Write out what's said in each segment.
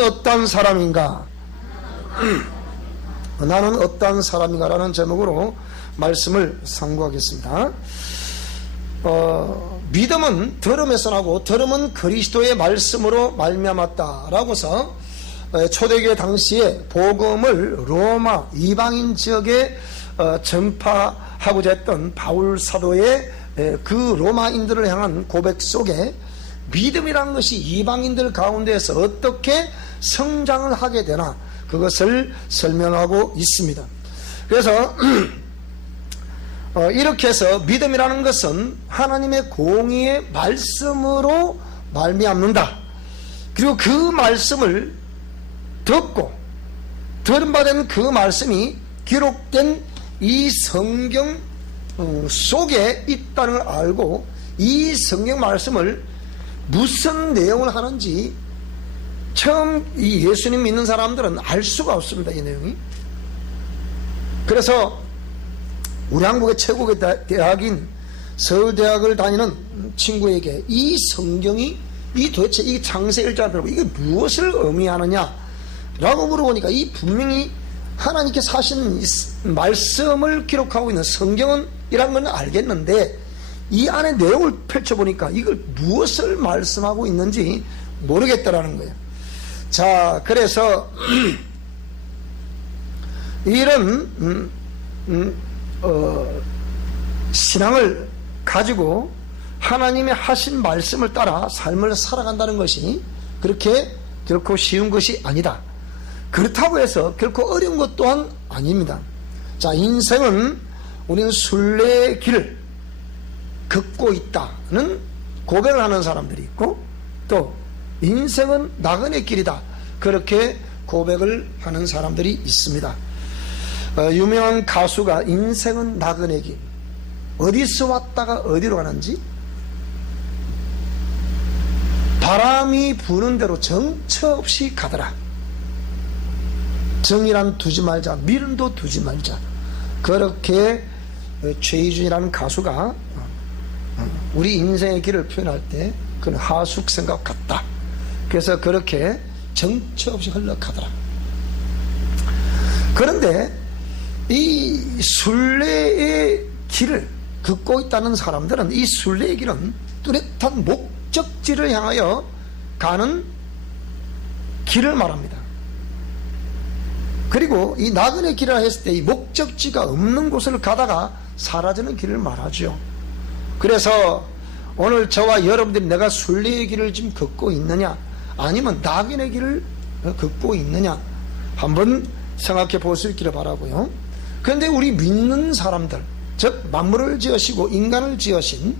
어떤 사람인가? 나는 어떤 사람인가? 라는 제목으로 말씀을 상고하겠습니다. 믿음은 들음에서 나고 들음은 그리스도의 말씀으로 말미암았다 라고서 초대교회 당시에 복음을 로마 이방인 지역에 전파하고자 했던 바울 사도의 그 로마인들을 향한 고백 속에 믿음이라는 것이 이방인들 가운데에서 어떻게 성장을 하게 되나 그것을 설명하고 있습니다. 그래서 이렇게 해서 믿음이라는 것은 하나님의 공의의 말씀으로 말미암는다. 그리고 그 말씀을 듣고 들은 바 된 그 말씀이 기록된 이 성경 속에 있다는 걸 알고 이 성경 말씀을 무슨 내용을 하는지 처음 이 예수님 믿는 사람들은 알 수가 없습니다. 이 내용이. 그래서 우리 한국의 최고의 대학인 서울대학을 다니는 친구에게 이 성경이 도대체 이 창세 1장 배우고 이게 무엇을 의미하느냐 라고 물어보니까 이 분명히 하나님께서 하신 말씀을 기록하고 있는 성경은 이란 건 알겠는데 이 안에 내용을 펼쳐보니까 이걸 무엇을 말씀하고 있는지 모르겠다라는 거예요. 자, 그래서 이런 신앙을 가지고 하나님의 하신 말씀을 따라 삶을 살아간다는 것이 그렇게 결코 쉬운 것이 아니다. 그렇다고 해서 결코 어려운 것 또한 아닙니다. 자, 인생은 우리는 순례의 길을 걷고 있다는 고백을 하는 사람들이 있고 또 인생은 나그네 길이다 그렇게 고백을 하는 사람들이 있습니다. 유명한 가수가 인생은 나그네 길 어디서 왔다가 어디로 가는지 바람이 부는 대로 정처 없이 가더라. 정이란 두지 말자 미련도 두지 말자 그렇게 최희준이라는 가수가 우리 인생의 길을 표현할 때 그는 하숙생과 같다. 그래서 그렇게 정처 없이 흘러가더라. 그런데 이 순례의 길을 걷고 있다는 사람들은 이 순례의 길은 뚜렷한 목적지를 향하여 가는 길을 말합니다. 그리고 이 나그네 길이라 했을 때 이 목적지가 없는 곳을 가다가 사라지는 길을 말하죠. 그래서 오늘 저와 여러분들이 내가 순례의 길을 지금 걷고 있느냐 아니면 나그네 길을 걷고 있느냐 한번 생각해 볼 수 있기를 바라고요. 그런데 우리 믿는 사람들 즉 만물을 지으시고 인간을 지으신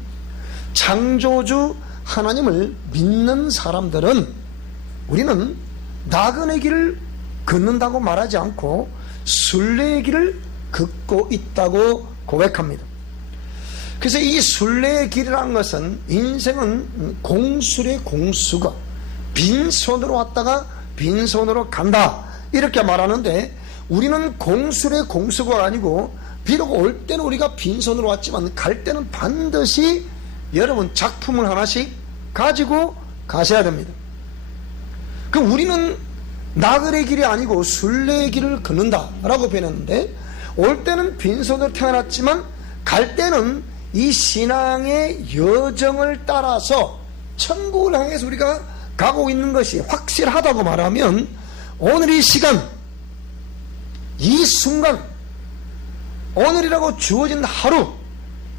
창조주 하나님을 믿는 사람들은 우리는 나그네 길을 걷는다고 말하지 않고 순례의 길을 걷고 있다고 고백합니다. 그래서 이 순례의 길이라는 것은 인생은 공술의 공수가 빈손으로 왔다가 빈손으로 간다 이렇게 말하는데 우리는 공술의 공수가 아니고 비록 올 때는 우리가 빈손으로 왔지만 갈 때는 반드시 여러분 작품을 하나씩 가지고 가셔야 됩니다. 그럼 우리는 나그네 길이 아니고 순례의 길을 걷는다 라고 표현했는데 올 때는 빈손으로 태어났지만 갈 때는 이 신앙의 여정을 따라서 천국을 향해서 우리가 가고 있는 것이 확실하다고 말하면 오늘 이 시간 이 순간 오늘이라고 주어진 하루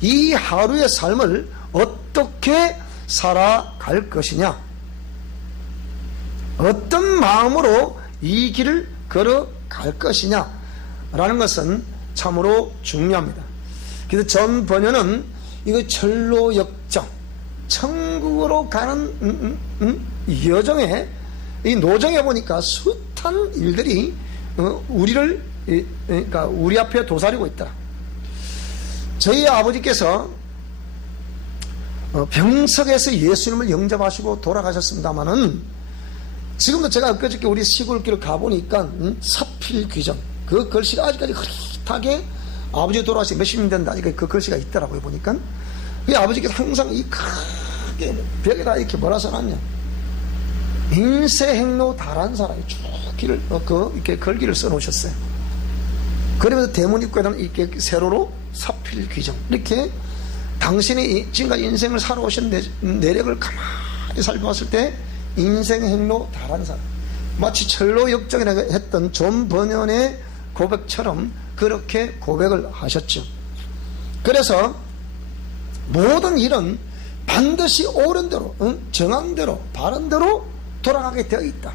이 하루의 삶을 어떻게 살아갈 것이냐 어떤 마음으로 이 길을 걸어갈 것이냐 라는 것은 참으로 중요합니다. 그래서 전 번연은 이거 철로 역정 천국으로 가는 여정에 이 노정에 보니까 숱한 일들이 우리를 그러니까 우리 앞에 도사리고 있다. 저희 아버지께서 병석에서 예수님을 영접하시고 돌아가셨습니다마는 지금도 제가 엊그저께 우리 시골길을 가보니까 사필귀정 그 글씨가 아직까지 흐릿하게 아버지 돌아가신 몇십 년 됐는데 아직 그 글씨가 있더라고요. 보니까 그 아버지께서 항상 이 크게 벽에다 이렇게 뭐라 써놨냐 인쇄행로 다란사라고 쭉 길을 이렇게 걸기를 써놓으셨어요. 그러면서 대문 입구에는 이렇게 세로로 사필귀정, 이렇게 당신이 지금까지 인생을 살아오신 내력을 가만히 살펴봤을 때 인생행로 다란사, 마치 철로 역정이라고 했던 존 버년의 고백처럼 그렇게 고백을 하셨죠. 그래서 모든 일은 반드시 옳은 대로, 정한 대로, 바른 대로 돌아가게 되어 있다.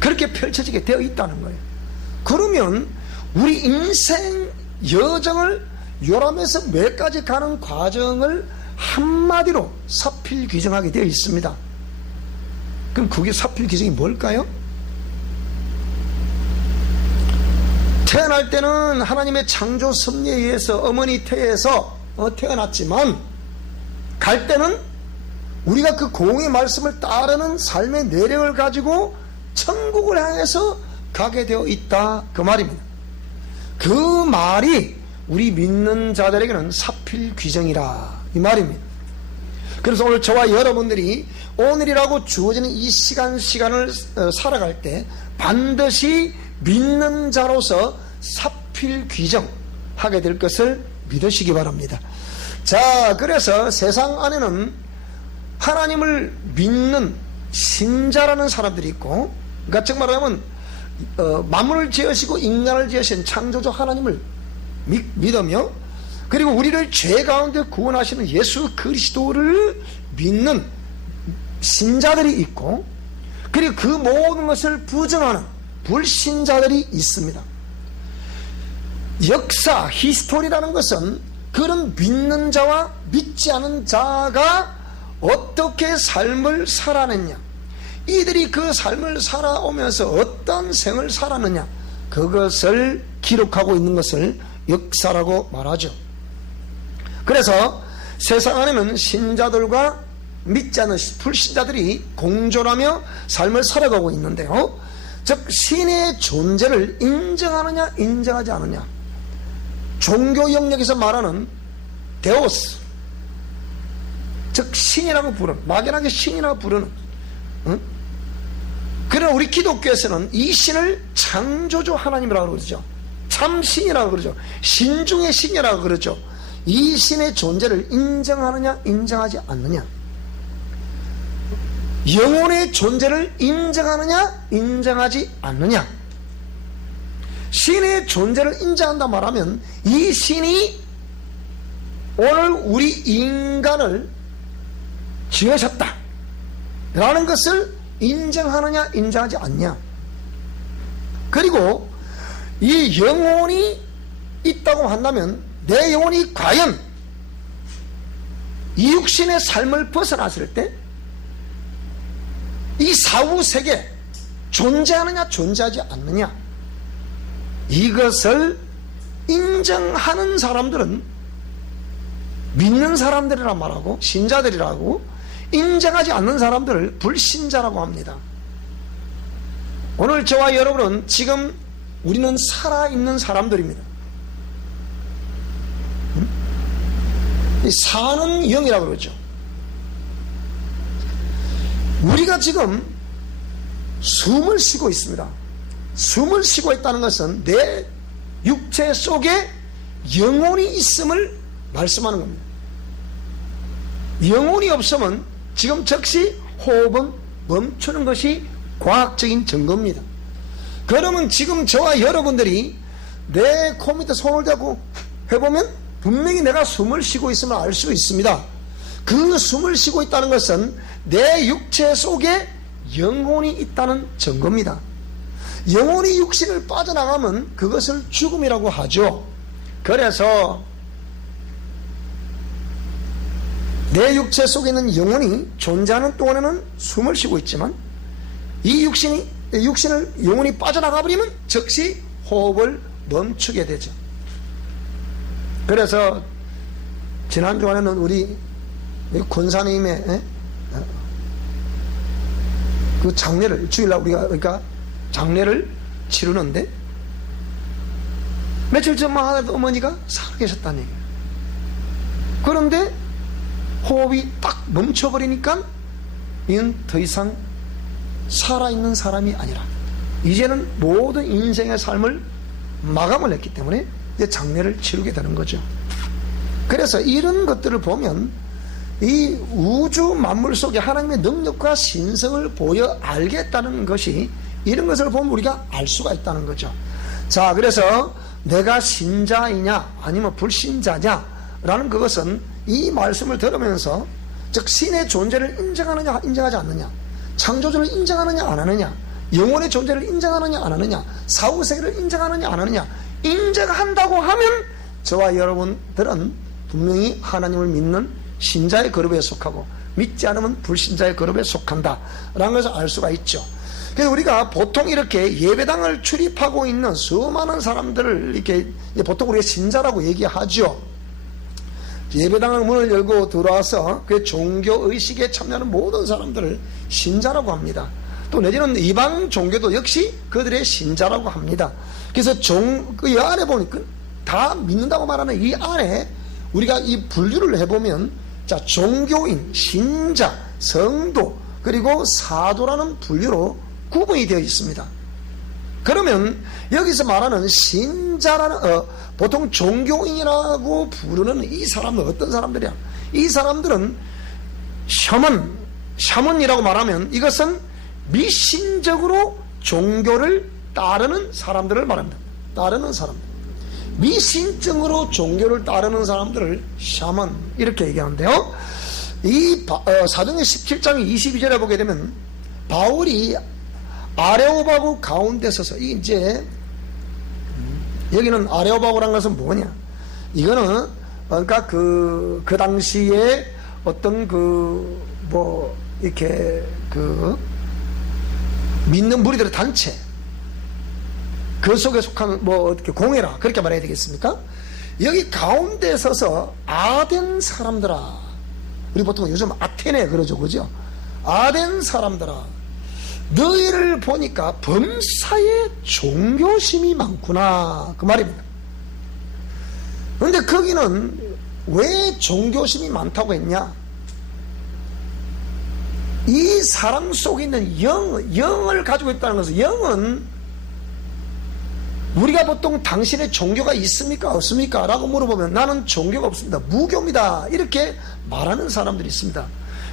그렇게 펼쳐지게 되어 있다는 거예요. 그러면 우리 인생 여정을 요람에서 매까지 가는 과정을 한마디로 사필귀정하게 되어 있습니다. 그럼 그게 사필귀정이 뭘까요? 태어날 때는 하나님의 창조 섭리에 의해서 어머니 태에서 태어났지만, 갈 때는 우리가 그 공의 말씀을 따르는 삶의 내력을 가지고 천국을 향해서 가게 되어 있다, 그 말입니다. 그 말이 우리 믿는 자들에게는 사필귀정이라, 이 말입니다. 그래서 오늘 저와 여러분들이 오늘이라고 주어지는 이 시간을 살아갈 때 반드시 믿는 자로서 사필귀정 하게 될 것을 믿으시기 바랍니다. 자, 그래서 세상 안에는 하나님을 믿는 신자라는 사람들이 있고, 그러니까 즉 말하면 만물을 지으시고 인간을 지으신 창조주 하나님을 믿으며, 그리고 우리를 죄 가운데 구원하시는 예수 그리스도를 믿는 신자들이 있고, 그리고 그 모든 것을 부정하는 불신자들이 있습니다. 역사, 히스토리라는 것은 그런 믿는 자와 믿지 않은 자가 어떻게 삶을 살아냈냐, 이들이 그 삶을 살아오면서 어떤 생을 살았느냐, 그것을 기록하고 있는 것을 역사라고 말하죠. 그래서 세상 안에는 신자들과 믿지 않는 불신자들이 공존하며 삶을 살아가고 있는데요, 즉 신의 존재를 인정하느냐 인정하지 않느냐, 종교 영역에서 말하는 데오스, 즉 신이라고 부르는, 막연하게 신이라고 부르는, 그러나 우리 기독교에서는 이 신을 창조주 하나님이라고 그러죠. 참신이라고 그러죠. 신 중의 신이라고 그러죠. 이 신의 존재를 인정하느냐 인정하지 않느냐, 영혼의 존재를 인정하느냐 인정하지 않느냐. 신의 존재를 인정한다 말하면 이 신이 오늘 우리 인간을 지으셨다 라는 것을 인정하느냐 인정하지 않냐, 그리고 이 영혼이 있다고 한다면 내 영혼이 과연 이 육신의 삶을 벗어났을 때 이 사후세계 존재하느냐 존재하지 않느냐, 이것을 인정하는 사람들은 믿는 사람들이라 말하고 신자들이라고, 인정하지 않는 사람들을 불신자라고 합니다. 오늘 저와 여러분은 지금 우리는 살아있는 사람들입니다. 사는 영이라고 그러죠. 우리가 지금 숨을 쉬고 있습니다. 숨을 쉬고 있다는 것은 내 육체 속에 영혼이 있음을 말씀하는 겁니다. 영혼이 없으면 지금 즉시 호흡은 멈추는 것이 과학적인 증거입니다. 그러면 지금 저와 여러분들이 내 코 밑에 손을 대고 해보면 분명히 내가 숨을 쉬고 있음을 알 수 있습니다. 그 숨을 쉬고 있다는 것은 내 육체 속에 영혼이 있다는 증거입니다. 영혼이 육신을 빠져나가면 그것을 죽음이라고 하죠. 그래서 내 육체 속에 있는 영혼이 존재하는 동안에는 숨을 쉬고 있지만, 이 육신을 영혼이 빠져나가 버리면 즉시 호흡을 멈추게 되죠. 그래서 지난 주간에는 우리 권사님의 그 장례를, 주일날 우리가 그러니까 장례를 치르는데 며칠 전만 하도 어머니가 살아계셨다는 얘기예요. 그런데 호흡이 딱 멈춰버리니까 이는 더 이상 살아있는 사람이 아니라 이제는 모든 인생의 삶을 마감을 했기 때문에 이제 장례를 치르게 되는 거죠. 그래서 이런 것들을 보면 이 우주 만물 속에 하나님의 능력과 신성을 보여 알겠다는 것이, 이런 것을 보면 우리가 알 수가 있다는 거죠. 자, 그래서 내가 신자이냐 아니면 불신자냐 라는 그것은 이 말씀을 들으면서, 즉 신의 존재를 인정하느냐 인정하지 않느냐, 창조주를 인정하느냐 안 하느냐, 영혼의 존재를 인정하느냐 안 하느냐, 사후세계를 인정하느냐 안 하느냐, 인정한다고 하면 저와 여러분들은 분명히 하나님을 믿는 신자의 그룹에 속하고, 믿지 않으면 불신자의 그룹에 속한다 라는 것을 알 수가 있죠. 그래서 우리가 보통 이렇게 예배당을 출입하고 있는 수많은 사람들을 이렇게 보통 우리가 신자라고 얘기하죠. 예배당을 문을 열고 들어와서 그 종교의식에 참여하는 모든 사람들을 신자라고 합니다. 또 내지는 이방 종교도 역시 그들의 신자라고 합니다. 그래서 그 안에 보니까 다 믿는다고 말하는 이 안에 우리가 이 분류를 해보면, 자, 종교인, 신자, 성도, 그리고 사도라는 분류로 구분이 되어 있습니다. 그러면 여기서 말하는 신자라는 보통 종교인이라고 부르는 이 사람은 어떤 사람들이야? 이 사람들은 샤먼이라고 말하면 이것은 미신적으로 종교를 따르는 사람들을 말합니다. 따르는 사람들, 미신적으로 종교를 따르는 사람들을 샤먼 이렇게 얘기하는데요. 이 사도행전 17장 22절에 보게 되면 바울이 아레오바고 가운데 서서, 이제 여기는 아레오바고라는 것은 뭐냐? 이거는 그러니까 그 당시에 어떤 이렇게 믿는 무리들의 단체, 그 속에 속한 어떻게 공회라 그렇게 말해야 되겠습니까? 여기 가운데 서서 아덴 사람들아, 우리 보통 요즘 아테네 그러죠, 그죠? 아덴 사람들아, 너희를 보니까 범사에 종교심이 많구나, 그 말입니다. 그런데 거기는 왜 종교심이 많다고 했냐? 이 사람 속에 있는 영을 가지고 있다는 것은, 영은 우리가 보통 당신의 종교가 있습니까 없습니까? 라고 물어보면 나는 종교가 없습니다, 무교입니다, 이렇게 말하는 사람들이 있습니다.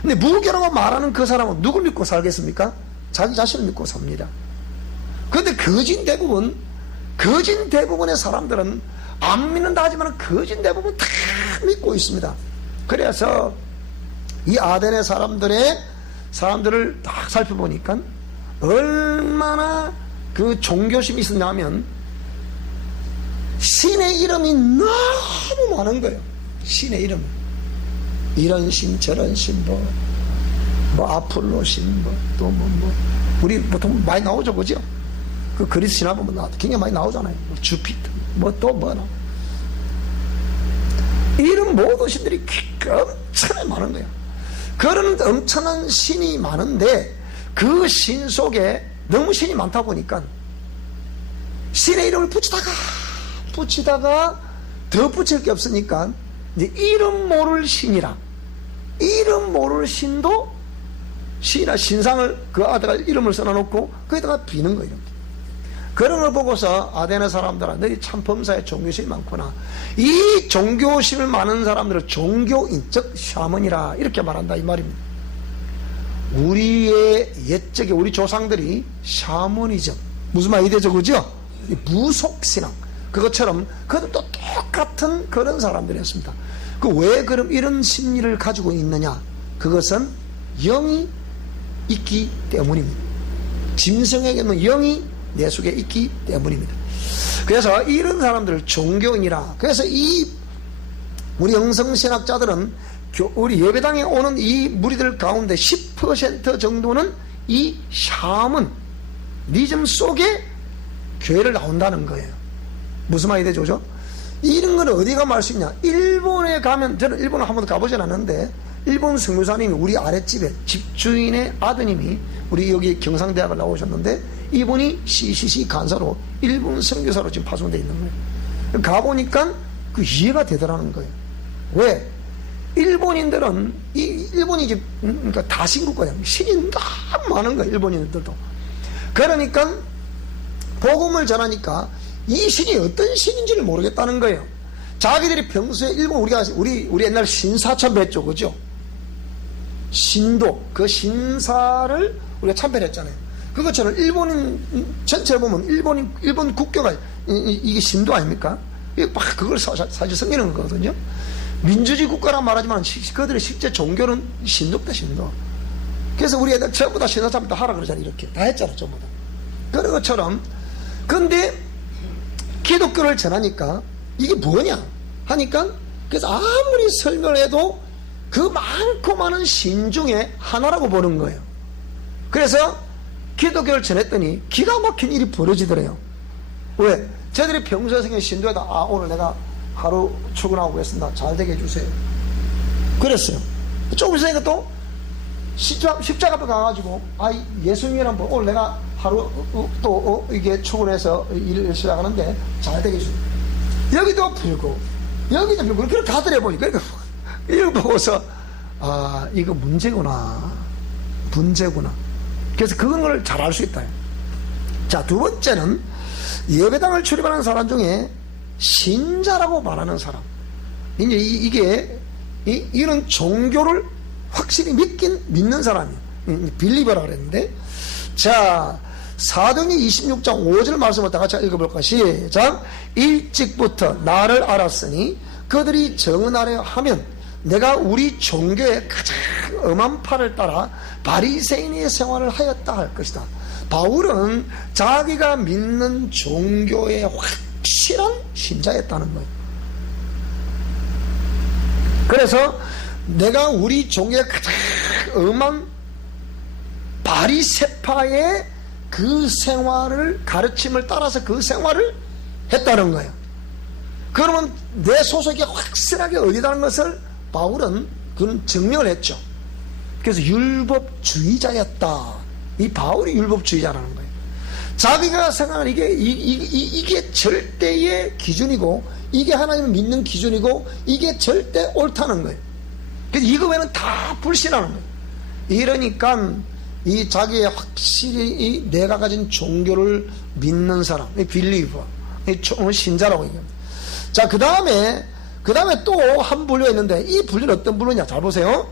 근데 무교라고 말하는 그 사람은 누굴 믿고 살겠습니까? 자기 자신을 믿고 삽니다. 그런데 거진 대부분의 사람들은 안 믿는다 하지만 거진 대부분 다 믿고 있습니다. 그래서 이 아덴의 사람들을 딱 살펴보니까 얼마나 그 종교심이 있었냐면 신의 이름이 너무 많은 거예요. 신의 이름, 이런 신 저런 신, 아폴로 신, 우리 보통 많이 나오죠, 그죠? 그 그리스 신화 보면 굉장히 많이 나오잖아요. 주피터, 뭐나. 이런 모든 신들이 엄청나게 많은 거예요. 그런 엄청난 신이 많은데 그 신 속에 너무 신이 많다 보니까 신의 이름을 붙이다가 더 붙일 게 없으니까 이제 이름 모를 신이라, 이름 모를 신도 신이나 신상을 그 안에다가 이름을 써놔놓고 거기다가 비는 거예요. 그런 걸 보고서 아데네 사람들아, 너희 참 범사에 종교심이 많구나. 이 종교심을 많은 사람들을 종교인, 즉 샤먼이라 이렇게 말한다 이 말입니다. 우리의 옛적에 우리 조상들이 샤머니즘, 무슨 말이 되죠, 그죠? 무속신앙, 그것처럼 그것도 똑같은 그런 사람들이었습니다. 왜 그럼 이런 심리를 가지고 있느냐? 그것은 영이 있기 때문입니다. 짐승에게는 영이 내 속에 있기 때문입니다. 그래서 이런 사람들을 종교인이라. 그래서 우리 영성신학자들은 우리 예배당에 오는 이 무리들 가운데 10% 정도는 이 샤머니즘 속에 교회를 나온다는 거예요. 무슨 말이 되죠, 그죠? 이런 건 어디 가면 알 수 있냐? 일본에 가면, 저는 일본을 한 번도 가보진 않았는데 일본 선교사님이 우리 아랫집에 집주인의 아드님이 우리 여기 경상대학을 나오셨는데 이분이 CCC 간사로 일본 선교사로 지금 파송되어 있는 거예요. 가보니까 그 이해가 되더라는 거예요. 왜? 일본인들은 일본이 이제 그러니까 다신국가야. 신이 너무 많은 거야, 일본인들도. 그러니까 복음을 전하니까 이 신이 어떤 신인지를 모르겠다는 거예요. 자기들이 평소에 일본 우리 옛날 신사 참배했죠, 그죠? 신도 그 신사를 우리가 참배했잖아요. 그것처럼 일본인 전체를 보면 일본 국교가 이게 신도 아닙니까? 막 그걸 사실 섬기는 거거든요. 민주주의 국가란 말하지만 그들의 실제 종교는 신도다, 신도. 그래서 우리 애들 전부 다 신사 참배 하라 그러잖아요. 이렇게 다 했잖아, 전부 다. 그런 것처럼. 근데 기독교를 전하니까 이게 뭐냐 하니까, 그래서 아무리 설명을 해도 그 많고 많은 신 중에 하나라고 보는 거예요. 그래서 기독교를 전했더니 기가 막힌 일이 벌어지더래요. 왜? 저들이 평소에 생긴 신도에다 오늘 내가 하루 출근하고 그랬습니다. 잘 되게 해주세요. 그랬어요. 조금 있으니까 또 십자가 앞에 가가지고 예수님이란 분 오늘 내가 하루 또 이게 출근해서 일을 시작하는데 잘 되게 해주세요. 여기도 불고 여기도 불고 그렇게 가더래 보니까 이거 보고서 이거 문제구나. 그래서 그걸 잘 알 수 있다. 자, 두 번째는 예배당을 출입하는 사람 중에 신자라고 말하는 사람. 이제 이게 이런 종교를 확실히 믿는 사람이에요. 빌리버라 그랬는데, 자, 사도행전 26장 5절 말씀을 다 같이 읽어볼까? 시작. 일찍부터 나를 알았으니 그들이 정언하려 하면 내가 우리 종교의 가장 엄한 팔을 따라 바리새인의 생활을 하였다 할 것이다. 바울은 자기가 믿는 종교의 확실한 신자였다는 거예요. 그래서 내가 우리 종교의 가장 엄한 바리새파의 그 생활을, 가르침을 따라서 그 생활을 했다는 거예요. 그러면 내 소속이 확실하게 어디다는 것을 바울은 그는 증명을 했죠. 그래서 율법주의자였다. 이 바울이 율법주의자라는 거예요. 자기가 생각하는 이게 절대의 기준이고, 이게 하나님을 믿는 기준이고, 이게 절대 옳다는 거예요. 그래서 이거 외에는 다 불신하는 거예요. 이러니까 이 자기의 확실히 내가 가진 종교를 믿는 사람, 이 빌리버, 이 신자라고 얘기합니다. 자, 그 다음에 또 한 분류가 있는데, 이 분류는 어떤 분류냐? 잘 보세요.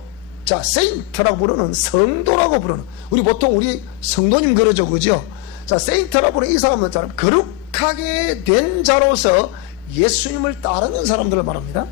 자, 세인트라고 부르는, 성도라고 부르는, 우리 성도님 그러죠, 그죠? 자, 세인트라고 부르는 이 사람은 거룩하게 된 자로서 예수님을 따르는 사람들을 말합니다.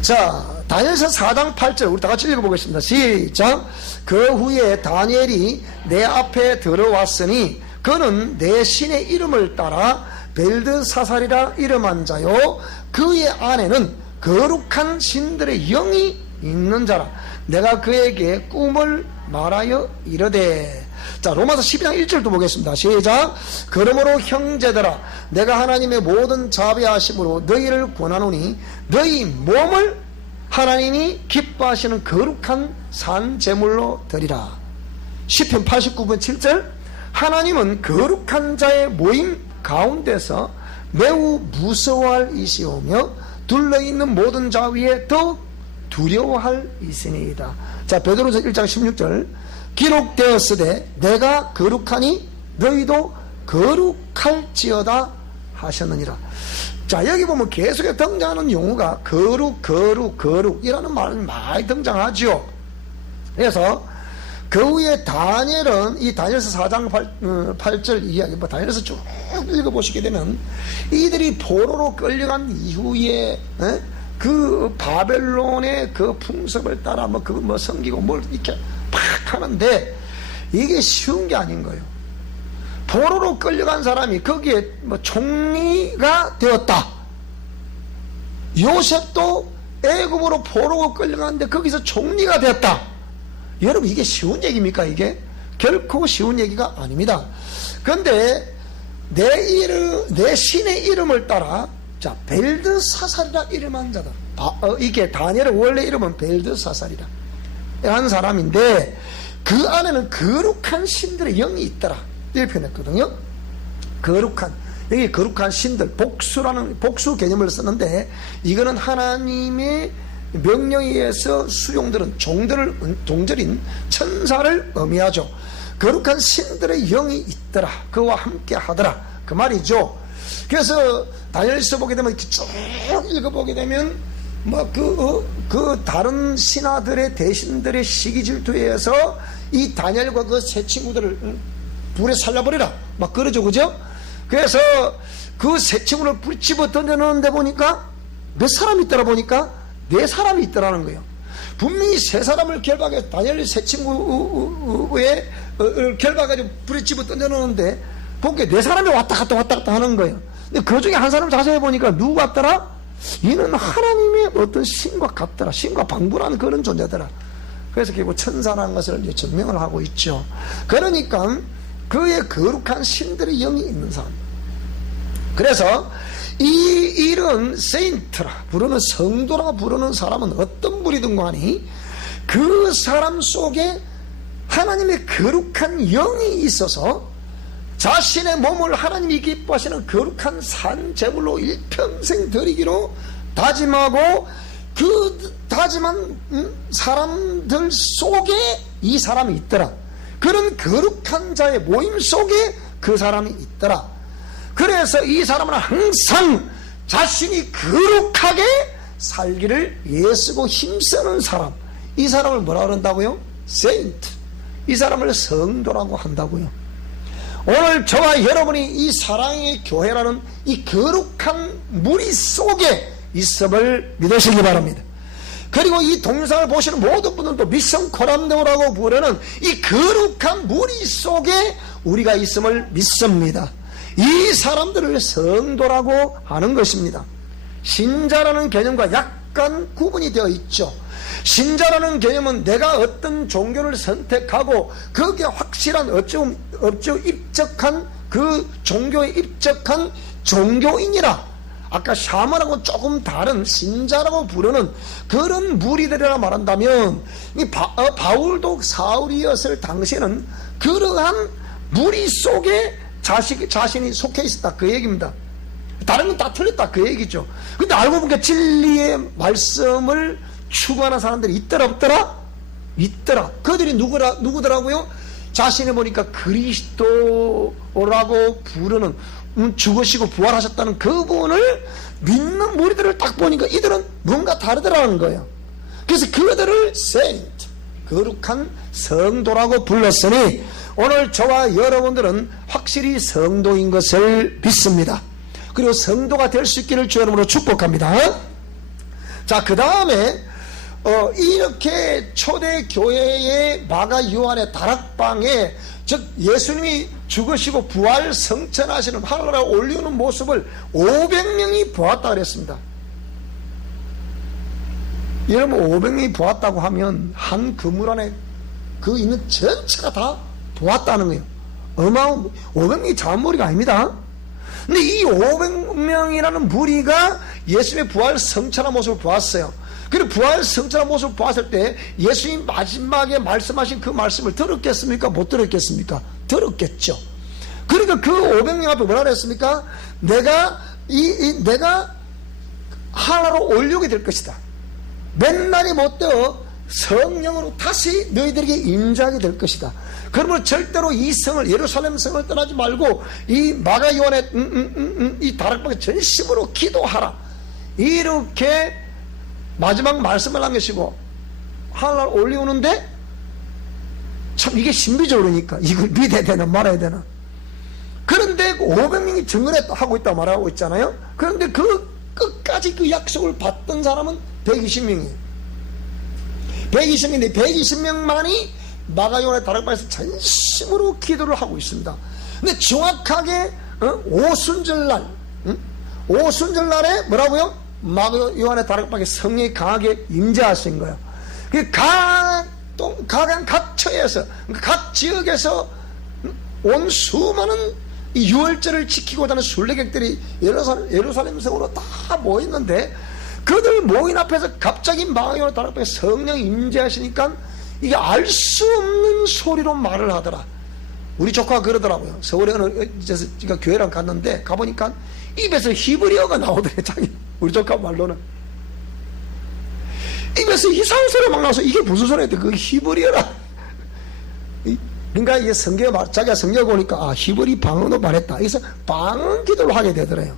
자, 다니엘서 4장 8절 우리 다 같이 읽어보겠습니다. 시작. 그 후에 다니엘이 내 앞에 들어왔으니 그는 내 신의 이름을 따라 벨드사살이라 이름한 자요 그의 안에는 거룩한 신들의 영이 있는 자라. 내가 그에게 꿈을 말하여 이르되. 자, 로마서 12장 1절도 보겠습니다. 시작. 그러므로 형제들아 내가 하나님의 모든 자비하심으로 너희를 권하노니 너희 몸을 하나님이 기뻐하시는 거룩한 산 제물로 드리라. 시편 89편 7절. 하나님은 거룩한 자의 모임 가운데서 매우 무서워할 이시오며 둘러있는 모든 자 위에 더욱 두려워할 이시니이다. 자, 베드로서 1장 16절. 기록되었으되 내가 거룩하니 너희도 거룩할지어다 하셨느니라. 자, 여기 보면 계속해 등장하는 용어가 거룩이라는 말이 많이 등장하죠. 그래서 그 후에 다니엘은 이 다니엘서 4장 8절 이야기, 다니엘서 쭉 읽어보시게 되면 이들이 포로로 끌려간 이후에 그 바벨론의 그 풍습을 따라 섬기고 뭘 이렇게 팍 하는데 이게 쉬운 게 아닌 거예요. 포로로 끌려간 사람이 거기에 총리가 되었다. 요셉도 애굽으로 포로로 끌려갔는데 거기서 총리가 되었다. 여러분, 이게 쉬운 얘기입니까? 이게 결코 쉬운 얘기가 아닙니다. 그런데 내 신의 이름을 따라, 자, 벨드사살이라 이름한 자다. 이게 다니엘의 원래 이름은 벨드사살이라 한 사람인데 그 안에는 거룩한 신들의 영이 있더라, 이렇게 표현했거든요. 거룩한. 여기 거룩한 신들, 복수 개념을 썼는데, 이거는 하나님의 명령에 의해서 수용들은 종들인 천사를 의미하죠. 거룩한 신들의 영이 있더라, 그와 함께 하더라, 그 말이죠. 그래서 다니엘서 보게 되면 이렇게 쭉 읽어보게 되면 그 다른 신하들의 대신들의 시기 질투에 의해서 이 다니엘과 그 세 친구들을 불에 살려버리라 막 그러죠, 그죠? 그래서 그 세 친구를 불 집어 던져놓는데 보니까 몇 사람이 있더라, 보니까 4사람이 있더라는 거예요. 분명히 3사람을 결박해서 다니엘 세 친구의 결박해서 불에 집어 던져놓는데 보니까 4사람이 왔다 갔다 하는 거예요. 근데 그 중에 한 사람 자세히 보니까 누구 같더라? 이는 하나님의 어떤 신과 같더라. 신과 방불한 그런 존재더라. 그래서 결국 천사라는 것을 증명을 하고 있죠. 그러니까 그의 거룩한 신들의 영이 있는 사람. 그래서 이런 세인트라 부르는, 성도라 부르는 사람은 어떤 분이든 간에 그 사람 속에 하나님의 거룩한 영이 있어서 자신의 몸을 하나님이 기뻐하시는 거룩한 산제물로 일평생 드리기로 다짐하고, 그 다짐한 사람들 속에 이 사람이 있더라. 그런 거룩한 자의 모임 속에 그 사람이 있더라. 그래서 이 사람은 항상 자신이 거룩하게 살기를 애쓰고 힘쓰는 사람, 이 사람을 뭐라 그런다고요? 세인트. 이 사람을 성도라고 한다고요. 오늘 저와 여러분이 이 사랑의 교회라는 이 거룩한 무리 속에 있음을 믿으시기 바랍니다. 그리고 이 동영상을 보시는 모든 분들도 미션 코람데오라고 부르는 이 거룩한 무리 속에 우리가 있음을 믿습니다. 이 사람들을 성도라고 하는 것입니다. 신자라는 개념과 약간 구분이 되어 있죠. 신자라는 개념은 내가 어떤 종교를 선택하고 거기에 확실한 입적한 그 종교에 입적한 종교인이라, 아까 샤먼하고 조금 다른 신자라고 부르는 그런 무리들이라 말한다면, 바울도 사울이었을 당시에는 그러한 무리 속에 자신이 속해 있었다, 그 얘기입니다. 다른 건 다 틀렸다, 그 얘기죠. 근데 알고 보니까 진리의 말씀을 추구하는 사람들이 있더라 없더라? 있더라. 그들이 누구더라고요? 자신이 보니까 그리스도라고 부르는, 죽으시고 부활하셨다는 그분을 믿는 무리들을 딱 보니까 이들은 뭔가 다르더라는 거예요. 그래서 그들을 세인트, 거룩한 성도라고 불렀으니 오늘 저와 여러분들은 확실히 성도인 것을 믿습니다. 그리고 성도가 될 수 있기를 주 이름으로 축복합니다. 자, 그 다음에 이렇게 초대교회의 마가 요한의 다락방에, 즉 예수님이 죽으시고 부활 성천하시는, 하늘나라 올리우는 모습을 500명이 보았다 그랬습니다. 여러분, 500명이 보았다고 하면 한 건물 안에 그 있는 전체가 다 보았다는 거예요. 500명이 작은 무리가 아닙니다. 근데 이 500명이라는 무리가 예수님의 부활 성천한 모습을 보았어요. 그리고 부활 성천한 모습을 보았을 때 예수님 마지막에 말씀하신 그 말씀을 들었겠습니까? 못 들었겠습니까? 들었겠죠. 그러니까 그 500명 앞에 뭐라 그랬습니까? 내가 하나로 올리게 될 것이다. 맨날이 못되어 성령으로 다시 너희들에게 임재하게 될 것이다. 그러면 절대로 이 성을, 예루살렘 성을 떠나지 말고 이 마가 요한의 이 다락방에 전심으로 기도하라. 이렇게 마지막 말씀을 남기시고 하늘날 올리우는데, 참 이게 신비적으로니까 이걸 믿어야 되나 말아야 되나. 그런데 500명이 증언하고 있다고 말하고 있잖아요. 그런데 그 끝까지 그 약속을 받던 사람은 120명이에요. 120명인데 120명만이 마가요한의 다락방에서 전심으로 기도를 하고 있습니다. 근데 정확하게 오순절날, 오순절날에 뭐라고요? 마가요한의 다락방에 성령이 강하게 임재하신 거예요. 각 처에서, 각 지역에서 온 수많은 이 유월절을 지키고자 하는 순례객들이 예루살렘 성으로 다 모였는데, 그들 모인 앞에서 갑자기 마가요한의 다락방에 성령이 임재하시니까 이게 알 수 없는 소리로 말을 하더라. 우리 조카가 그러더라고요. 서울에 어느 제가 교회랑 갔는데 가보니까 입에서 히브리어가 나오더래. 자기 우리 조카 말로는 입에서 이상한 소리 막 나서 이게 무슨 소리야? 그 히브리어라. 그러니까 이게 자기가 성경을 보니까 히브리 방언도 말했다. 그래서 방언 기도를 하게 되더래요.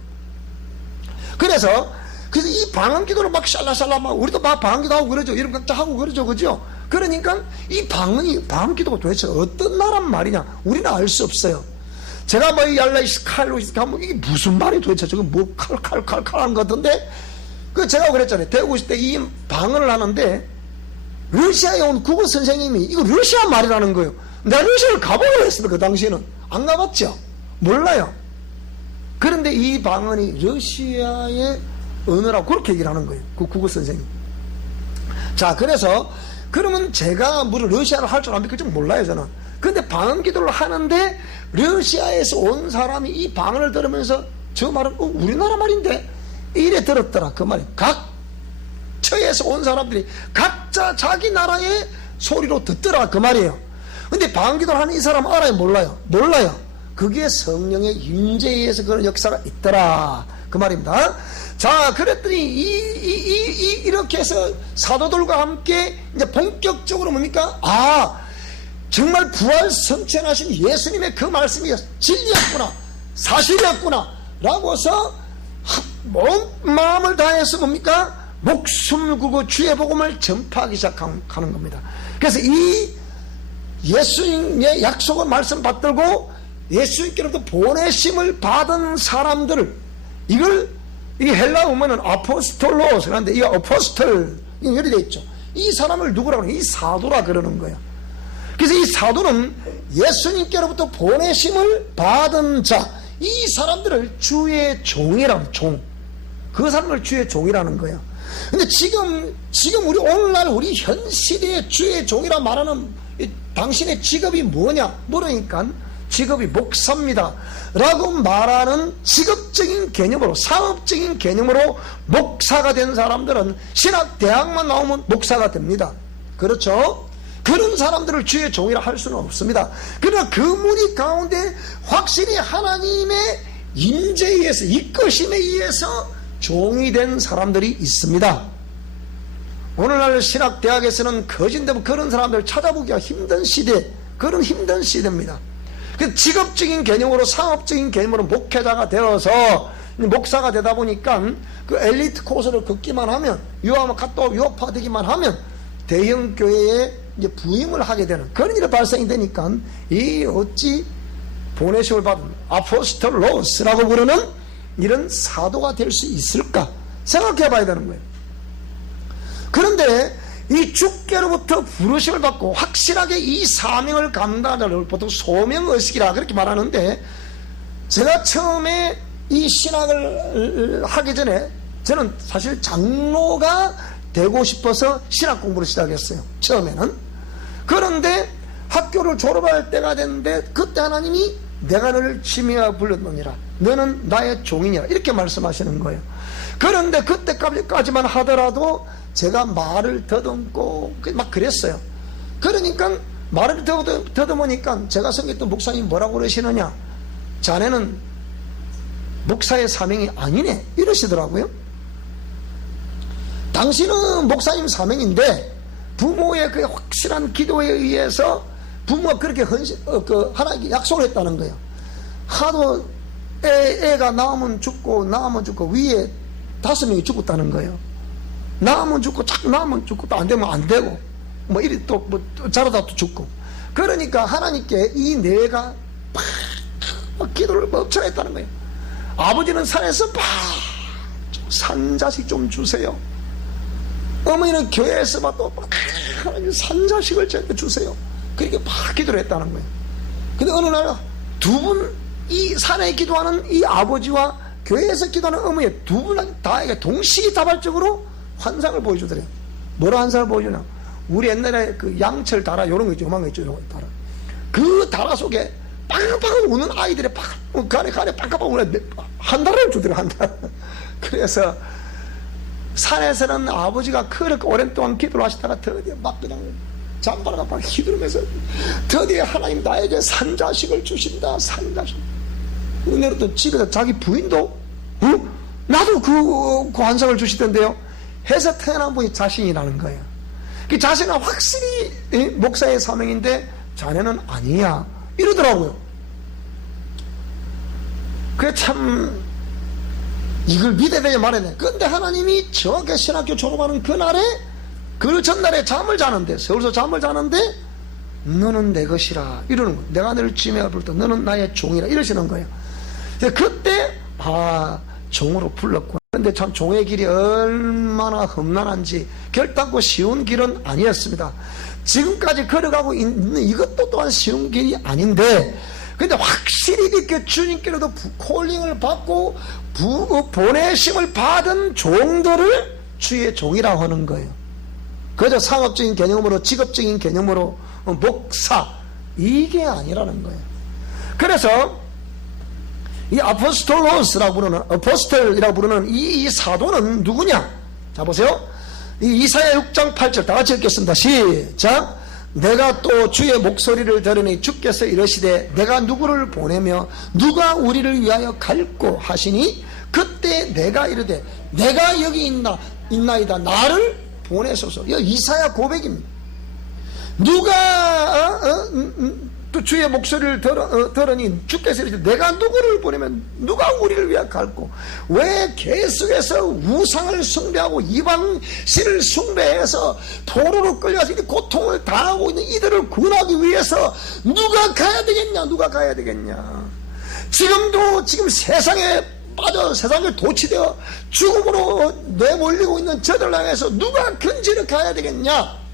그래서 이 방언 기도를 막 샬라샬라 막 우리도 막 방언 기도하고 그러죠. 이런 거 하고 그러죠, 그죠? 그러니까 이 방언 기도가 도대체 어떤 나란 말이냐? 우리는 알 수 없어요. 제가 뭐 얄라이시 칼로 하면 이게 무슨 말이 도대체 저거 뭐 칼 하는 것 같은데 제가 그랬잖아요. 대구 있을 때 이 방언을 하는데 러시아에 온 국어 선생님이 이거 러시아 말이라는 거예요. 내가 러시아를 가보려고 했습니다. 그 당시에는 안 가봤죠. 몰라요. 그런데 이 방언이 러시아의 언어라고 그렇게 얘기를 하는 거예요. 그 국어 선생님. 자, 그래서 그러면 제가 무슨 러시아를 할 줄 압니까? 좀 몰라요, 저는. 근데 방언 기도를 하는데 러시아에서 온 사람이 이 방언을 들으면서 저 말은 우리나라 말인데 이래 들었더라. 그 말이 각 처에서 온 사람들이 각자 자기 나라의 소리로 듣더라. 그 말이에요. 근데 방언 기도를 하는 이 사람 알아요? 몰라요? 몰라요. 그게 성령의 임재에 의해서 그런 역사가 있더라. 그 말입니다. 자, 그랬더니 이렇게 해서 사도들과 함께 이제 본격적으로 뭡니까? 정말 부활 성천하신 예수님의 그 말씀이 진리였구나, 사실이었구나 라고 해서 온 마음을 다해서 뭡니까? 목숨을 걸고 주의 복음을 전파하기 시작하는 겁니다. 그래서 이 예수님의 약속을 말씀 받들고 예수님께로부터 보내심을 받은 사람들을 이게 헬라어 보면은 아포스톨로스 그런데 이 아포스톨 이렇게 되어 있죠. 이 사람을 누구라고 하냐? 이 사도라 그러는 거예요. 그래서 이 사도는 예수님께로부터 보내심을 받은 자, 이 사람들을 주의 종이라는 종, 그 사람을 주의 종이라는 거예요. 근데 지금 우리 오늘날 우리 현 시대의 주의 종이라 말하는 당신의 직업이 뭐냐 물으니까 직업이 목사입니다 라고 말하는 직업적인 개념으로, 사업적인 개념으로 목사가 된 사람들은 신학대학만 나오면 목사가 됩니다. 그렇죠? 그런 사람들을 주의 종이라 할 수는 없습니다. 그러나 그 무리 가운데 확실히 하나님의 임재에 의해서, 이끄심에 의해서 종이 된 사람들이 있습니다. 오늘날 신학대학에서는 거진되면 그런 사람들을 찾아보기가 힘든 시대, 그런 힘든 시대입니다. 그 직업적인 개념으로, 상업적인 개념으로 목회자가 되어서 목사가 되다 보니까 그 엘리트 코스를 걷기만 하면, 유학파되기만 하면 대형 교회에 이제 부임을 하게 되는 그런 일이 발생이 되니까 이 어찌 보내심을 받은 아포스톨로스라고 부르는 이런 사도가 될 수 있을까 생각해 봐야 되는 거예요. 그런데 이 주께로부터 부르심을 받고 확실하게 이 사명을 감당하는 걸 보통 소명의식이라 그렇게 말하는데, 제가 처음에 이 신학을 하기 전에 저는 사실 장로가 되고 싶어서 신학 공부를 시작했어요. 처음에는. 그런데 학교를 졸업할 때가 됐는데 그때 하나님이 내가 너를 취미와 불렀느니라, 너는 나의 종이니라, 이렇게 말씀하시는 거예요. 그런데 그때까지만 하더라도 제가 말을 더듬고 막 그랬어요. 그러니까 말을 더듬으니까 제가 섬겼던 목사님이 뭐라고 그러시느냐, 자네는 목사의 사명이 아니네 이러시더라고요. 당신은 목사님 사명인데 부모의 그 확실한 기도에 의해서 부모가 그렇게 하나님께 약속을 했다는 거예요. 하도 애가 낳으면 죽고 위에 5명이 죽었다는 거예요. 낳으면 죽고 자꾸 낳으면 죽고 또 안 되면 안 되고 뭐 이리 또 자라다 또 죽고, 그러니까 하나님께 이 뇌가 막 기도를 멈춰했다는 거예요. 아버지는 산에서 산자식 좀 주세요. 어머니는 교회에서 또 산자식을 저에게 주세요. 그렇게 막 기도를 했다는 거예요. 근데 어느 날 두 분, 이 산에 기도하는 이 아버지와 교회에서 기도하는 어머니 두 분 다 동시다발적으로 환상을 보여주더래요. 뭐라 환상을 보여주냐, 우리 옛날에 그 양철 다라 요런 거 있죠, 요만 거 있죠, 요런 다라. 그 다라 속에 빵빵 우는 아이들의 간에 빵빵 우는 한 달을 주더래요, 한 달. 그래서 산에서는 아버지가 그렇게 오랜 동안 기도를 하시다가 드디어 막 그냥 잠바라가 막 휘두르면서 드디어 하나님 나에게 산자식을 주신다. 산자식. 그런데 또 집에서 자기 부인도 나도 그 환상을 주시던데요 해서 태어난 분이 자신이라는 거예요. 그 자신은 확실히 목사의 사명인데 자네는 아니야 이러더라고요. 그래 참 이걸 믿어야 되냐 말해야 되냐. 그런데 하나님이 저게 신학교 졸업하는 그날에 그 전날에 잠을 자는데 서울서 잠을 자는데 너는 내 것이라 이러는 거예요. 내가 너를 지명해 부를 때 너는 나의 종이라 이러시는 거예요. 그때 종으로 불렀구나. 근데 참 종의 길이 얼마나 험난한지 결단코 쉬운 길은 아니었습니다. 지금까지 걸어가고 있는 이것도 또한 쉬운 길이 아닌데 근데 확실히 이렇게 주님께로도 콜링을 받고 보내심을 받은 종들을 주의 종이라고 하는 거예요. 그저 상업적인 개념으로 직업적인 개념으로 목사 이게 아니라는 거예요. 그래서 이 아포스톨로스라고 부르는 어포스텔이라고 부르는 이 사도는 누구냐? 자 보세요. 이 이사야 6장 8절 다 같이 읽겠습니다. 시작. 내가 또 주의 목소리를 들으니 주께서 이러시되 내가 누구를 보내며 누가 우리를 위하여 갈고 하시니 그때 내가 이르되 내가 여기 있나이다 나를 보내소서. 이사야 고백입니다. 누가 또 주의 목소리를 들으니 주께서 이르시되 내가 누구를 보내면 누가 우리를 위하여 갈고 왜 계속해서 우상을 숭배하고 이방신을 숭배해서 포로로 끌려서 이 고통을 당하고 있는 이들을 구원하기 위해서 누가 가야 되겠냐. 누가 가야 되겠냐. 지금도 지금 세상에 빠져 세상에 도취되어 죽음으로 내몰리고 있는 저들을 향해서 누가 근지를 가야 되겠냐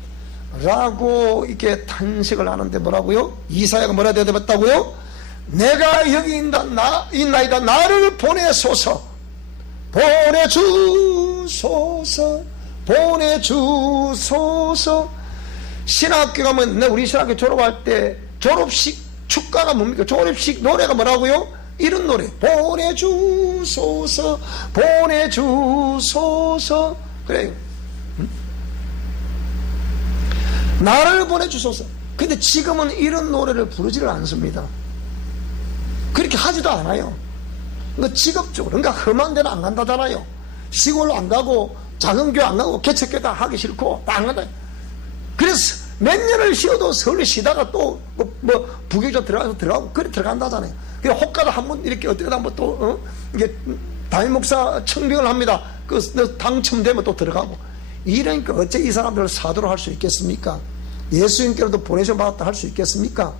라고 이렇게 탄식을 하는데 뭐라고요? 이사야가 뭐라 대답했다고요? 내가 여기 있나이다 나를 보내소서. 보내주소서. 보내주소서. 신학교 가면 우리 신학교 졸업할 때 졸업식 축가가 뭡니까? 졸업식 노래가 뭐라고요? 이런 노래. 보내주소서. 보내주소서. 그래요. 나를 보내주소서. 근데 지금은 이런 노래를 부르지를 않습니다. 그렇게 하지도 않아요. 그러니까 직업적으로 그러니까 험한 데는 안 간다잖아요. 시골로 안 가고 작은 교회 안 가고 개척교회 다 하기 싫고 안 간다. 그래서 몇 년을 쉬어도 서울에 쉬다가 또 부교조 들어가고 그래 들어간다잖아요. 그래 혹가도 한번 이렇게 어떻게 한번 또 이게 담임 목사 청빙을 합니다. 그 당첨되면 또 들어가고. 이러니까 어째 이 사람들을 사도로 할 수 있겠습니까? 예수님께로도 보내셔 받았다 할 수 있겠습니까?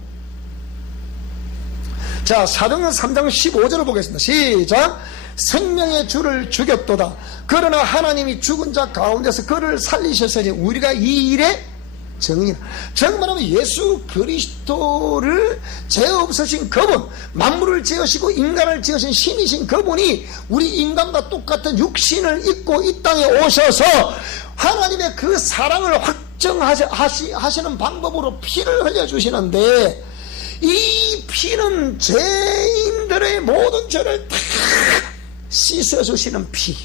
자, 사도행전 3장 15절을 보겠습니다. 시작. 생명의 주를 죽였도다. 그러나 하나님이 죽은 자 가운데서 그를 살리셨으니 우리가 이 일에 증인이라. 정말하면 예수 그리스도를 죄 없으신 그분, 만물을 지으시고 인간을 지으신 신이신 그분이 우리 인간과 똑같은 육신을 입고 이 땅에 오셔서 하나님의 그 사랑을 확정하시는 방법으로 피를 흘려주시는데 이 피는 죄인들의 모든 죄를 다 씻어주시는 피.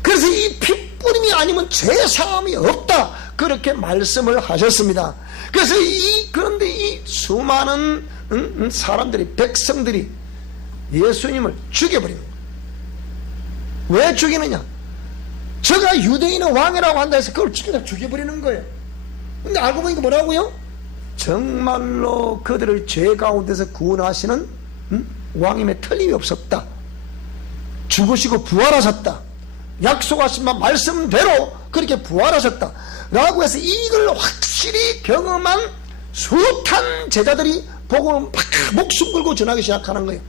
그래서 이 피뿌림이 아니면 죄사함이 없다. 그렇게 말씀을 하셨습니다. 그래서 그런데 이 수많은 사람들이, 백성들이 예수님을 죽여버립니다. 왜 죽이느냐? 저가 유대인의 왕이라고 한다 해서 그걸 죽여버리는 거예요. 근데 알고 보니까 뭐라고요? 정말로 그들을 죄 가운데서 구원하시는 왕임에 틀림이 없었다. 죽으시고 부활하셨다. 약속하신 말씀대로 그렇게 부활하셨다 라고 해서 이걸 확실히 경험한 숱한 제자들이 복음을 막 목숨 걸고 전하기 시작하는 거예요.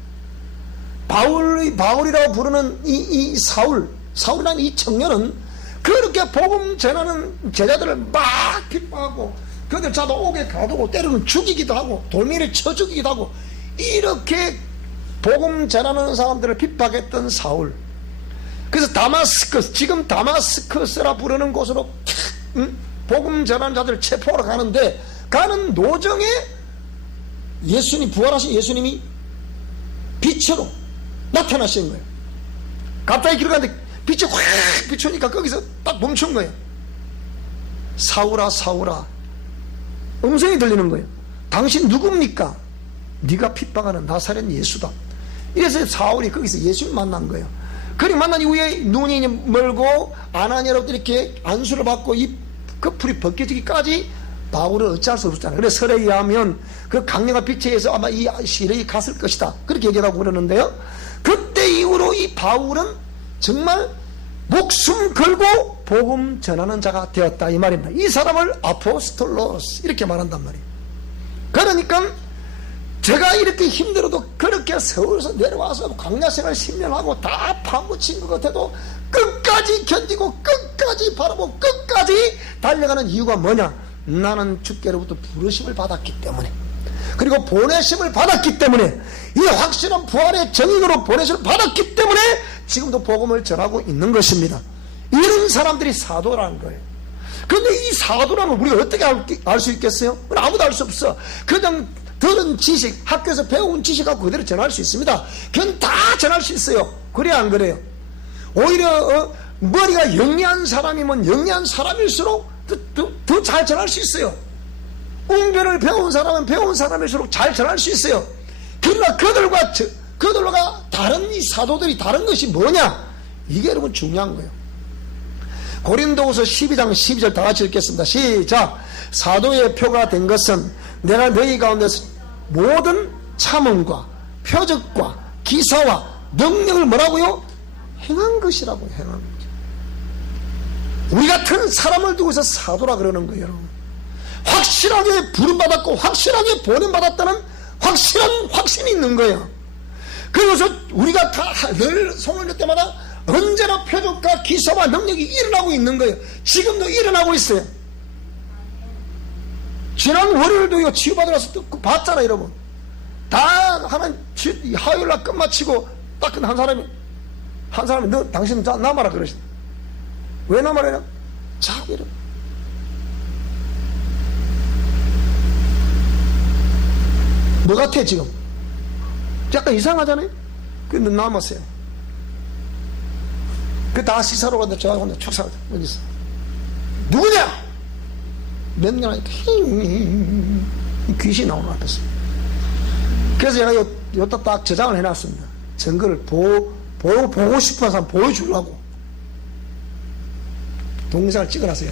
바울이라고 부르는 이 사울이라는 이 청년은 그렇게 복음 전하는 제자들을 막 핍박하고 그들 잡아 옥에 가두고 때로는 죽이기도 하고 돌멩이를 쳐 죽이기도 하고 이렇게 복음 전하는 사람들을 핍박했던 사울. 그래서 다마스커스, 지금 다마스커스라 부르는 곳으로 복음 전하는 자들을 체포하러 가는 노정에 예수님, 부활하신 예수님이 빛으로 나타나신 거예요. 갑자기 길을 가는데 빛이 확 비추니까 거기서 딱 멈춘 거예요. 사울아 사울아 음성이 들리는 거예요. 당신 누굽니까? 네가 핍박하는 나사렛 예수다. 이래서 사울이 거기서 예수를 만난 거예요. 그리고 만난 이후에 눈이 멀고 아나니아로부터 이렇게 안수를 받고 이 거풀이 벗겨지기까지 바울은 어찌할 수 없었잖아요. 그래서 설에 의하면 그 강력한 빛에 의해서 아마 이 시력이 갔을 것이다, 그렇게 얘기하고 그러는데요, 그때 이후로 이 바울은 정말 목숨 걸고 복음 전하는 자가 되었다, 이 말입니다. 이 사람을 아포스톨로스 이렇게 말한단 말이에요. 그러니까 제가 이렇게 힘들어도 그렇게 서울에서 내려와서 광야생활 10년 하고 다 파묻힌 것 같아도 끝까지 견디고 끝까지 바라보고 끝까지 달려가는 이유가 뭐냐? 나는 주께로부터 부르심을 받았기 때문에, 그리고 보내심을 받았기 때문에, 이 확실한 부활의 정의로 보내심을 받았기 때문에 지금도 복음을 전하고 있는 것입니다. 이런 사람들이 사도라는 거예요. 그런데 이 사도라면 우리가 어떻게 알 수 있겠어요? 아무도 알 수 없어. 그냥 들은 지식, 학교에서 배운 지식 갖고 그대로 전할 수 있습니다. 그건 다 전할 수 있어요. 그래야 안 그래요? 오히려 머리가 영리한 사람이면 영리한 사람일수록 더 잘 전할 수 있어요. 웅변을 배운 사람은 배운 사람일수록 잘 전할 수 있어요. 그러나 그들과 다른 이 사도들이 다른 것이 뭐냐? 이게 여러분 중요한 거예요. 고린도후서 12장 12절 다 같이 읽겠습니다. 시작. 사도의 표가 된 것은 내가 너희 가운데서 모든 참음과 표적과 기사와 능력을 뭐라고요? 행한 것이라고. 행한 것. 우리 같은 사람을 두고서 사도라 그러는 거예요, 여러분. 확실하게 부름받았고 확실하게 보냄받았다는 확실한 확신이 있는 거예요. 그래서 우리가 다 늘 손을 들 때마다 언제나 표적과 기사와 능력이 일어나고 있는 거예요. 지금도 일어나고 있어요. 지난 월요일도 이거 치유받으러 와서 봤잖아요, 여러분. 다 하나 화요일날 끝마치고 딱 한 사람이 너 당신 남아라 그러시다. 왜 남아라? 자, 이러. 뭐 같아 지금? 약간 이상하잖아요. 근데 남았어요. 그 다 시사로 간다. 저 간다. 축사 어디 있어? 누구냐? 몇 년 하니까 귀신이 나오는 앞에서. 그래서 제가 여기다 딱 저장을 해놨습니다. 증거를 보고 싶은 사람 보여주려고 동영상을 찍어놨어요.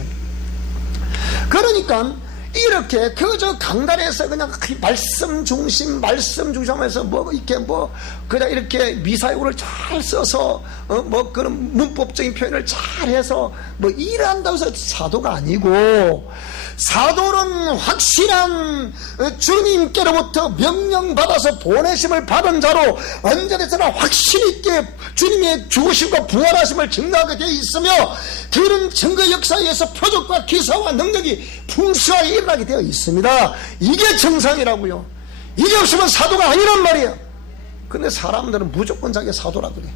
그러니까 이렇게 그저 강단에서 그냥 말씀 중심 하면서 그냥 이렇게 미사용어를 잘 써서 그런 문법적인 표현을 잘 해서 일한다고 해서 사도가 아니고, 사도는 확실한 주님께로부터 명령받아서 보내심을 받은 자로 언제나 확신 있게 주님의 죽으심과 부활하심을 증거하게 되어 있으며, 그런 증거 역사에 의해서 표적과 기사와 능력이 풍성하게 일어나게 되어 있습니다. 이게 정상이라고요. 이게 없으면 사도가 아니란 말이에요. 근데 사람들은 무조건 자기 사도라 그래.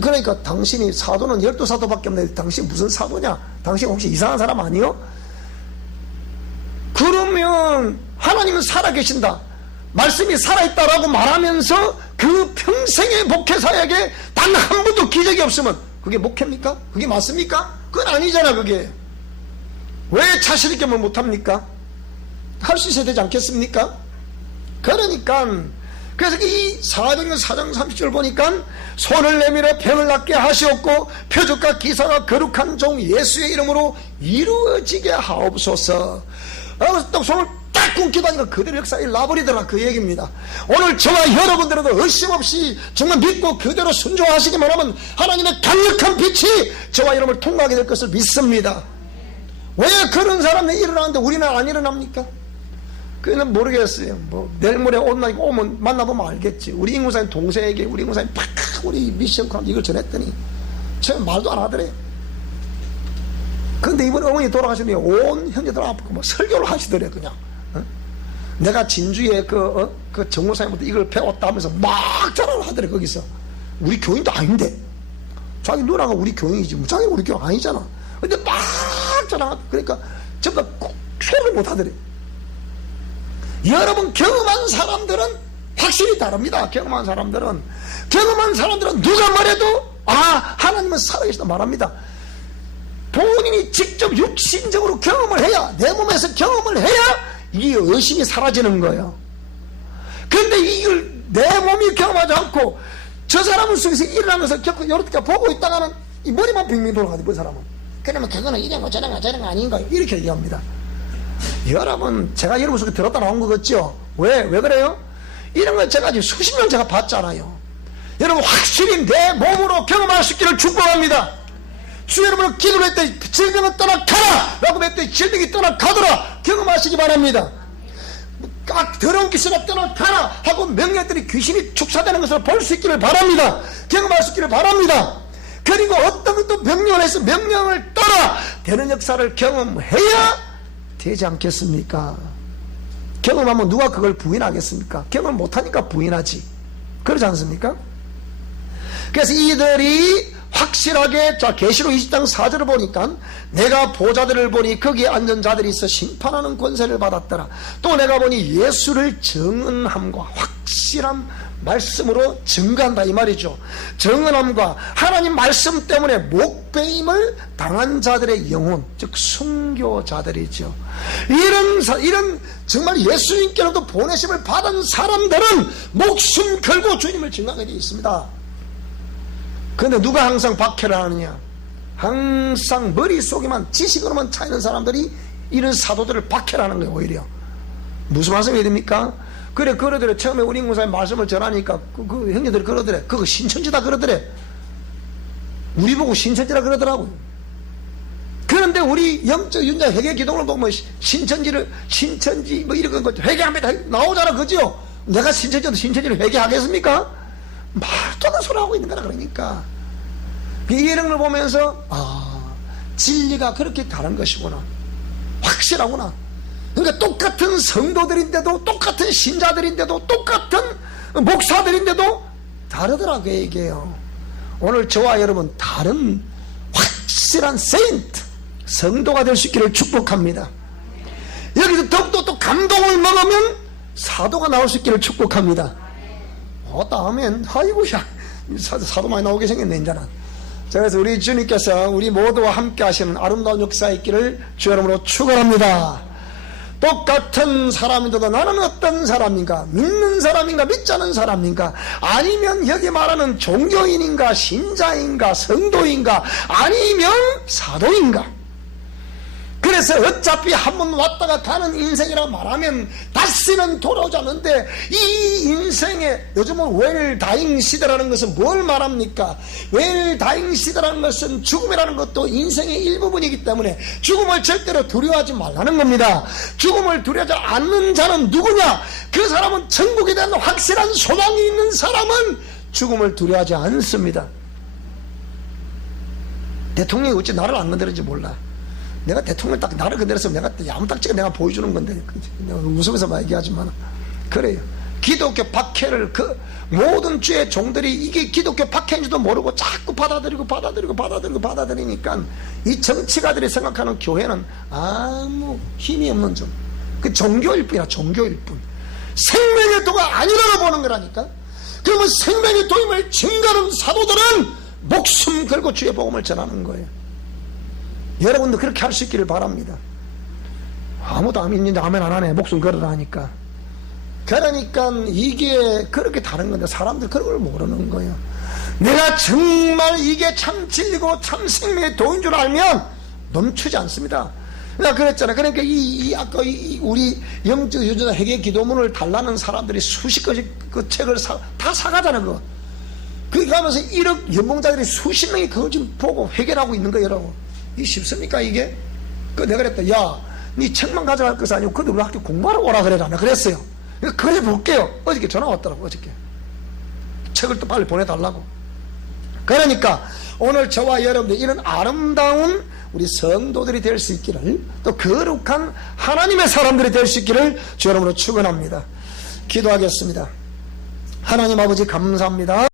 그러니까 당신이 사도는 12사도밖에 없는데 당신 무슨 사도냐? 당신 혹시 이상한 사람 아니요? 그러면 하나님은 살아계신다, 말씀이 살아있다라고 말하면서 그 평생의 목회사에게 단 한 번도 기적이 없으면 그게 목회입니까? 그게 맞습니까? 그건 아니잖아. 그게 왜 자신있게 뭘 못합니까? 할 수 있어야 되지 않겠습니까? 그러니까 그래서 이 사도행전 4장 30절 보니까 손을 내밀어 병을 낫게 하시옵고 표적과 기사가 거룩한 종 예수의 이름으로 이루어지게 하옵소서. 또 손을 딱 끊기도 하니까 그대로 역사에 놔버리더라, 그 얘기입니다. 오늘 저와 여러분들도 의심없이 정말 믿고 그대로 순종하시기만 하면 하나님의 강력한 빛이 저와 여러분을 통과하게 될 것을 믿습니다. 왜 그런 사람들이 일어나는데 우리는 안 일어납니까? 그는 모르겠어요. 내일 모레 오면 만나보면 알겠지. 우리 인구사님 동생에게 우리 인구사님 팍 우리 미션 콘 이걸 전했더니 처음 말도 안 하더래. 근데 이번에 어머니 돌아가시니 온 형제들 앞에 설교를 하시더래. 그냥 내가 진주에 그 정무사님부터 이걸 배웠다 하면서 막 자랑을 하더래. 거기서 우리 교인도 아닌데 자기 누나가 우리 교인이지 자기 우리 교인 아니잖아. 근데 막 자랑. 그러니까 전부 다 소리를 못 하더래. 여러분, 경험한 사람들은 확실히 다릅니다. 경험한 사람들은 누가 말해도 하나님은 살아계시다 말합니다. 본인이 직접 육신적으로 경험을 해야, 내 몸에서 경험을 해야 이 의심이 사라지는 거예요. 그런데 이걸 내 몸이 경험하지 않고 저 사람은 속에서 일어난 것을 겪고 이렇게 보고 있다가는 이 머리만 빙빙 돌아가지, 그 사람은. 그러면 그거는 이런 거 저런 거 아닌가 이렇게 얘기합니다. 여러분, 제가 여러분 속에 들었다 나온 거 같죠? 왜 그래요? 이런 걸 제가 지금 수십 년 제가 봤잖아요. 여러분, 확실히 내 몸으로 경험할 수 있기를 축복합니다. 주 여러분은 기도를 했더니 질병은 떠나가라 라고 했더니 질병이 떠나가더라 경험하시기 바랍니다. 더러운 귀신아 떠나가라 하고 명령했더니 귀신이 축사되는 것을 볼 수 있기를 바랍니다. 경험할 수 있기를 바랍니다. 그리고 어떤 것도 명령을 해서 명령을 떠나 되는 역사를 경험해야 되지 않겠습니까? 경험하면 누가 그걸 부인하겠습니까? 경험 못하니까 부인하지. 그러지 않습니까? 그래서 이들이 확실하게, 자, 계시록 20장 4절을 보니까 내가 보좌들을 보니 거기에 앉은 자들이 있어 심판하는 권세를 받았더라. 또 내가 보니 예수를 증언함과 확실한 말씀으로 증거한다 이 말이죠. 증언함과 하나님 말씀 때문에 목배임을 당한 자들의 영혼, 즉 순교자들이죠. 이런 정말 예수님께로도 보내심을 받은 사람들은 목숨 걸고 주님을 증거하게 되어 있습니다. 그런데 누가 항상 박해를 하느냐? 항상 머릿속에만 지식으로만 차이는 사람들이 이런 사도들을 박해를 하는 거예요. 오히려 무슨 말씀이 됩니까? 그래 그러더래. 처음에 우리 목사님 말씀을 전하니까 그 형제들이 그러더래. 그거 신천지다 그러더래. 우리 보고 신천지라 그러더라고요. 그런데 우리 영적 윤자 회개 기도를 보면 신천지 뭐 이런 거 회개합니다 나오잖아, 그죠? 내가 신천지를 회개하겠습니까? 말도 안 되는 소리 하고 있는 거라. 그러니까 이런 걸 보면서 진리가 그렇게 다른 것이구나, 확실하구나. 그러니까 똑같은 성도들인데도, 똑같은 신자들인데도, 똑같은 목사들인데도 다르더라고요. 이게요. 오늘 저와 여러분 다른 확실한 세인트, 성도가 될 수 있기를 축복합니다. 여기서 더욱더 또 감동을 먹으면 사도가 나올 수 있기를 축복합니다. 다음엔 아이고야 사도 많이 나오게 생겼네 이제는. 자, 그래서 우리 주님께서 우리 모두와 함께 하시는 아름다운 역사가 있기를 주 여러분으로 축원합니다. 똑같은 사람인데도 나는 어떤 사람인가? 믿는 사람인가? 믿지 않는 사람인가? 아니면 여기 말하는 종교인인가? 신자인가? 성도인가? 아니면 사도인가? 그래서 어차피 한 번 왔다가 가는 인생이라 말하면 다시는 돌아오지 않는데, 이 인생에 요즘은 웰다잉 시대라는 것은 뭘 말합니까? 웰다잉 시대라는 것은 죽음이라는 것도 인생의 일부분이기 때문에 죽음을 절대로 두려워하지 말라는 겁니다. 죽음을 두려워하지 않는 자는 누구냐? 그 사람은 천국에 대한 확실한 소망이 있는 사람은 죽음을 두려워하지 않습니다. 대통령이 어찌 나를 안 건드리는지 몰라. 내가 대통령 딱 나를 건드렸으면 내가 야무딱지가 내가 보여주는 건데, 내가 웃으면서 막 얘기하지만 그래요. 기독교 박해를 그 모든 주의 종들이 이게 기독교 박해인지도 모르고 자꾸 받아들이니까 이 정치가들이 생각하는 교회는 아무 힘이 없는 좀, 그 종교일 뿐이야. 종교일 뿐. 생명의 도가 아니라고 보는 거라니까. 그러면 생명의 도임을 증거하는 사도들은 목숨 걸고 주의 복음을 전하는 거예요. 여러분도 그렇게 할 수 있기를 바랍니다. 아무도 안 믿는데 아멘 안 하네, 목숨 걸으라 하니까. 그러니까 이게 그렇게 다른 건데 사람들 그런 걸 모르는 거예요. 내가 정말 이게 참 진리고 참 생명의 도인 줄 알면 멈추지 않습니다. 내가 그랬잖아. 그러니까 아까 우리 영적 유전자 회개 기도문을 달라는 사람들이 수십 가지 그 책을 다 사가잖아. 그거. 그렇게 하면서 1억 연봉자들이 수십 명이 그걸 지금 보고 회개를 하고 있는 거예요. 여러분, 이게 쉽습니까 이게? 내가 그랬다. 야, 니 책만 가져갈 것이 아니고 근데 우리 학교 공부하러 오라 그래라. 내가 그랬어요. 그래 볼게요. 어저께 전화 왔더라고. 어저께 책을 또 빨리 보내달라고. 그러니까 오늘 저와 여러분들 이런 아름다운 우리 성도들이 될 수 있기를, 또 거룩한 하나님의 사람들이 될 수 있기를 주 여러분으로 축원합니다. 기도하겠습니다. 하나님 아버지 감사합니다.